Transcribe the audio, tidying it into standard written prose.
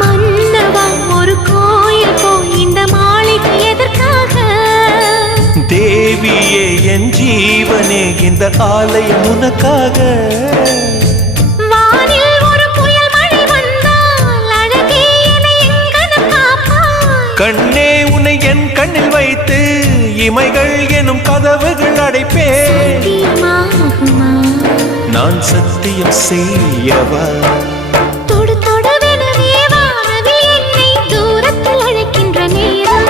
மன்னவா ஒரு கோயில் இந்த மாளிகை எதற்காக? தேவியே என் ஜீவனே இந்த ஆலயம் உனக்காக. வானில் ஒரு புயல் மழை வந்தால் அழகே என்னை எங்கனம் காப்பாய். கண்ணே உன்னை என் கண்ணில் வைத்து இமைகள் எனும் கதவுகள் அடைப்பேன். சத்தியமாகுமா? நான் சத்தியம் செய்யவா? தொடு தொடுவெனவே வானவில் என்னை தூரத்தில் அழைக்கின்ற நேரம்.